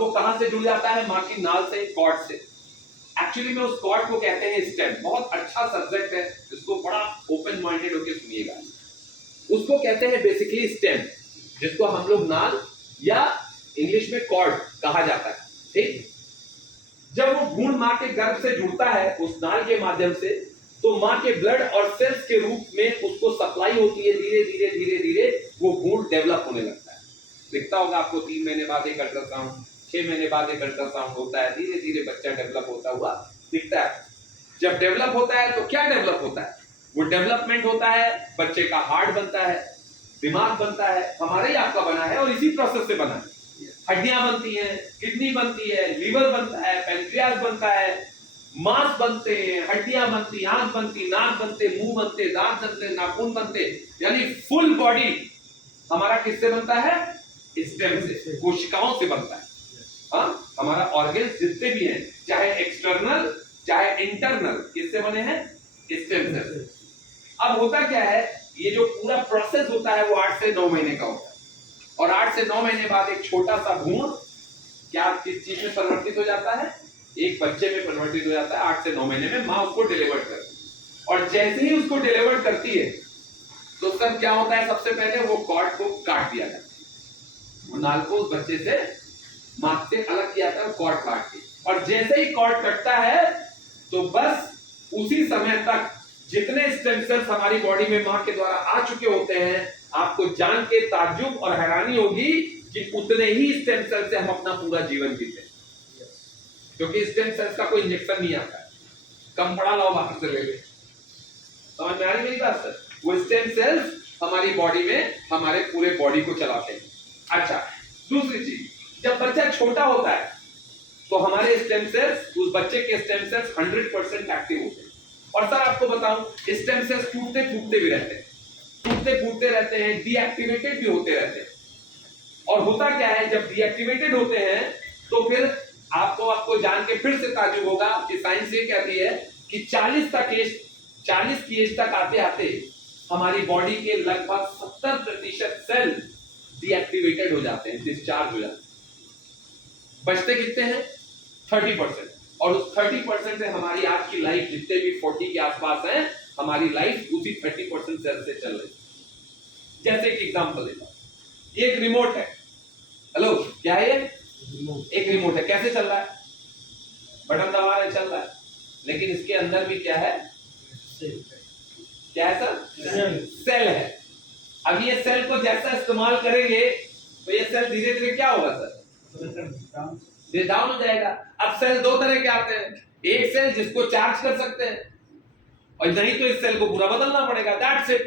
वो कहां से जुड़ जाता है? मां की नाल से, कॉर्ड से। एक्चुअली में उस कॉर्ड को कहते हैं स्टेम। बहुत अच्छा सब्जेक्ट है, इसको बड़ा ओपन माइंडेड होकर सुनिएगा। उसको कहते हैं बेसिकली स्टेम, जिसको हम लोग नाल या इंग्लिश में कॉर्ड कहा जाता है। ठीक, जब वो भ्रूण मां के गर्भ से जुड़ता है उस नाल के माध्यम से, तो मां के ब्लड और सेल्स के रूप में उसको सप्लाई होती है। धीरे धीरे धीरे धीरे वो भ्रूण डेवलप होने लगता है। दिखता होगा आपको 3 महीने बाद एक अल्ट्रासाउंड, 6 महीने बाद एक अल्ट्रासाउंड होता है। धीरे धीरे बच्चा डेवलप होता हुआ दिखता है। जब डेवलप होता है तो क्या डेवलप होता है? वो डेवलपमेंट होता है, बच्चे का हार्ट बनता है, दिमाग बनता है, हमारे ही आपका बना है और इसी प्रोसेस से बना है। हड्डियां बनती हैं, किडनी बनती है, लीवर बनता है, पैंक्रियास बनता है, मांस बनते हैं, हड्डियां बनती, आंख बनती, नाक बनते, मुंह बनते, दांत बनते, नाखून बनते, यानी फुल बॉडी हमारा किससे बनता है? स्टेम से, कोशिकाओं से बनता है। हाँ, हमारा ऑर्गन्स जितने भी हैं, चाहे एक्सटर्नल चाहे इंटरनल, किससे बने हैं? स्टेम से। अब होता क्या है, ये जो पूरा प्रोसेस होता है वो 8 से 9 महीने का होता है, और 8 से 9 महीने बाद एक छोटा सा भ्रूण क्या किस चीज में परिवर्तित हो जाता है? एक बच्चे में परिवर्तित हो जाता है। 8 से 9 महीने में मां उसको डिलीवर करती है, और जैसे ही उसको डिलीवर करती है तो सब क्या होता है? सबसे पहले वो कॉर्ड को काट दिया जाता है, वो नाल को उस बच्चे से, मां से अलग किया जाता है, कॉर्ड काट के। और जैसे ही कॉर्ड कटता है तो बस उसी समय तक जितने स्टेम सेल्स हमारी बॉडी में मां के द्वारा आ चुके होते हैं, आपको जान के ताज्जुब और हैरानी होगी कि उतने ही स्टेम सेल से हम अपना पूरा जीवन जीते हैं। क्योंकि स्टेम सेल्स का कोई इंजेक्शन नहीं आता है, कम पड़ा लाओ बाहर से ले ले। समझ में आ रही मेरी बात सर? वो स्टेम सेल्स हमारी बॉडी में हमारे पूरे बॉडी को चलाते हैं। अच्छा, दूसरी चीज, जब बच्चा छोटा होता है तो हमारे स्टेम सेल्स, उस बच्चे के स्टेम सेल्स 100% एक्टिव होते हैं। और सर आपको बताऊं, स्टेम सेल्स टूटते फूटते भी रहते हैं, टूटते फूटते रहते हैं, डीएक्टिवेटेड भी होते रहते हैं। और होता क्या है, जब डीएक्टिवेटेड होते हैं तो फिर आपको जान के फिर से ताज्जुब होगा कि साइंस ये कहती है कि 40 की एज तक आते आते हमारी बॉडी के लगभग 70% सेल डीएक्टिवेटेड हो जाते हैं, डिस्चार्ज हो जाते हैं। बचते कितने हैं? 30%। और उस 30% से हमारी आज की लाइफ, जितने भी 40 के आसपास हैं, हमारी लाइफ उसी 30% सेल से चल रही है। जैसे एक एग्जांपल देता हूं, ये एक रिमोट है। हेलो, क्या है ये? एक रिमोट है। कैसे चल रहा है? बटन दबा रहे चल रहा है, लेकिन इसके अंदर भी क्या है? क्या है सर? सेल है। अब ये सेल को जैसा इस्तेमाल करेंगे तो ये सेल धीरे धीरे क्या होगा सर? ये डाउन हो जाएगा। अब सेल दो तरह के आते हैं, एक सेल जिसको चार्ज कर सकते हैं, और नहीं तो इस सेल को पूरा बदलना पड़ेगा। That's it.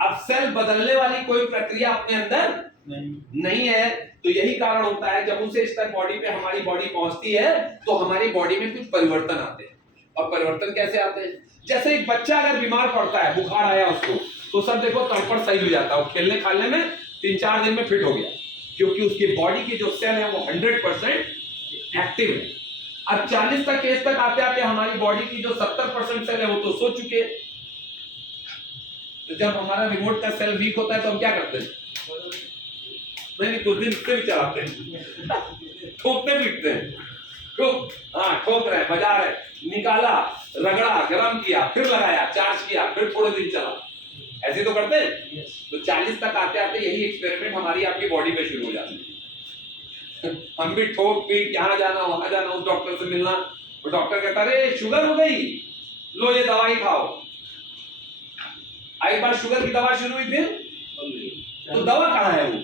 अब सेल बदलने वाली कोई प्रक्रिया अपने अंदर नहीं है। तो यही कारण होता है जब उसे स्तर बॉडी पे हमारी बॉडी पहुंचती है तो हमारी बॉडी में कुछ परिवर्तन आते हैं। और परिवर्तन कैसे आते हैं? जैसे एक बच्चा अगर बीमार पड़ता है, बुखार आया उसको, तो सब देखो तड़पड़ सही हो जाता है, वो खेलने खालने में 3-4 दिन में फिट हो गया, क्योंकि उसकी बॉडी के जो सेल है वो 100% एक्टिव है। अब 40 तक केस तक आते आते हमारी बॉडी की जो 70% सेल है वो तो सो चुके। तो जब हमारा रिमोट का सेल वीक होता है तो हम क्या करते हैं? नहीं, कुछ दिन उससे भी चलाते हैं, ठोकते पीटते हैं, ठोक रहे, बजा रहे, निकाला, रगड़ा, गरम किया, फिर लगाया, चार्ज किया, फिर थोड़े दिन चला, ऐसे तो करते हैं। तो 40 तक आते आते यही एक्सपेरिमेंट हमारी आपकी बॉडी पे शुरू हो जाती है। हम भी ठोक पीट, यहाँ जाना वहां जाना, उस डॉक्टर से मिलना, वो डॉक्टर कहता अरे शुगर हो गई, लो ये दवाई खाओ। एक बार शुगर की दवा शुरू हुई, फिर तो दवा कहाँ है वो?